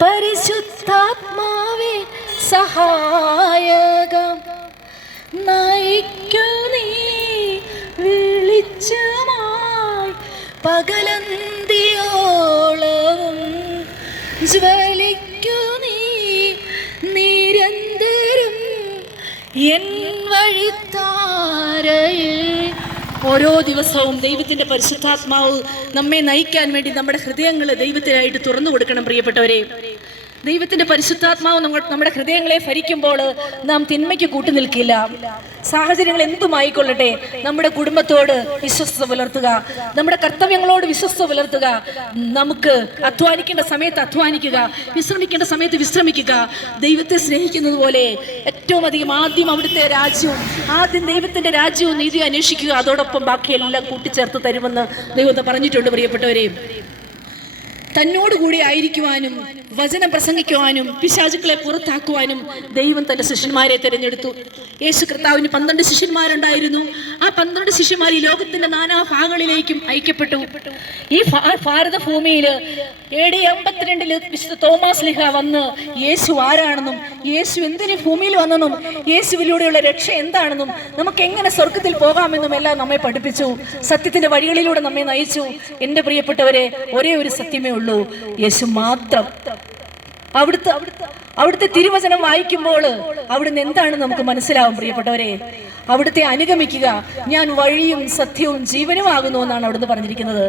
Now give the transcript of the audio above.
പരിശുദ്ധാത്മാവേ സഹായകം നയിക്കു നീ വെളിച്ചമായി പകലന്തിയോളവും ജ്വലിക്കു നീ നിരന്തരം എൻ വഴിത്താരയിൽ. ഓരോ ദിവസവും ദൈവത്തിൻ്റെ പരിശുദ്ധാത്മാവ് നമ്മെ നയിക്കാൻ വേണ്ടി നമ്മുടെ ഹൃദയങ്ങൾ ദൈവത്തിനായിട്ട് തുറന്നു കൊടുക്കണം. പ്രിയപ്പെട്ടവരെ, ദൈവത്തിൻ്റെ പരിശുദ്ധാത്മാവ് നമ്മുടെ ഹൃദയങ്ങളെ ഭരിക്കുമ്പോൾ നാം തിന്മയ്ക്ക് കൂട്ടുനിൽക്കില്ല. സാഹചര്യങ്ങൾ എന്തുമായിക്കൊള്ളട്ടെ, നമ്മുടെ കുടുംബത്തോട് വിശ്വസ്തത പുലർത്തുക, നമ്മുടെ കർത്തവ്യങ്ങളോട് വിശ്വസ്തത പുലർത്തുക. നമുക്ക് അധ്വാനിക്കേണ്ട സമയത്ത് അധ്വാനിക്കുക, വിശ്രമിക്കേണ്ട സമയത്ത് വിശ്രമിക്കുക. ദൈവത്തെ സ്നേഹിക്കുന്നത് പോലെ ഏറ്റവും അധികം ആദ്യം അവിടുത്തെ രാജ്യവും ദൈവത്തിൻ്റെ രാജ്യവും നീതിയും അന്വേഷിക്കുക. അതോടൊപ്പം ബാക്കിയെല്ലാം കൂട്ടിച്ചേർത്ത് തരുമെന്ന് ദൈവത്തെ പറഞ്ഞിട്ടുണ്ട്. പ്രിയപ്പെട്ടവരെ, തന്നോടുകൂടി ആയിരിക്കുവാനും വചനം പ്രസംഗിക്കുവാനും പിശാചുക്കളെ പുറത്താക്കുവാനും ദൈവം തൻ്റെ ശിഷ്യന്മാരെ തിരഞ്ഞെടുത്തു. യേശു കർത്താവിന് 12 ശിഷ്യന്മാരുണ്ടായിരുന്നു. ആ 12 ശിഷ്യന്മാർ ഈ ലോകത്തിൻ്റെ നാനാഭാഗങ്ങളിലേക്കും അയക്കപ്പെട്ടു. ഈ ഭാരതഭൂമിയിൽ AD 52 വിശുദ്ധ തോമാസ് ലീഹ വന്ന് യേശു ആരാണെന്നും യേശു എന്തിന് ഭൂമിയിൽ വന്നെന്നും യേശുവിലൂടെയുള്ള രക്ഷ എന്താണെന്നും നമുക്ക് എങ്ങനെ സ്വർഗത്തിൽ പോകാമെന്നും എല്ലാം നമ്മെ പഠിപ്പിച്ചു. സത്യത്തിൻ്റെ വഴികളിലൂടെ നമ്മെ നയിച്ചു. എൻ്റെ പ്രിയപ്പെട്ടവരെ, ഒരേ ഒരു സത്യമേ ഉള്ളൂ, യേശു മാത്രം. അവിടുത്തെ തിരുവചനം വായിക്കുമ്പോൾ അവിടുന്ന് എന്താണെന്ന് നമുക്ക് മനസ്സിലാവും. പ്രിയപ്പെട്ടവരെ, അവിടുത്തെ അനുഗമിക്കുക. ഞാൻ വഴിയും സത്യവും ജീവനുമാകുന്നു എന്നാണ് അവിടുന്ന് പറഞ്ഞിരിക്കുന്നത്.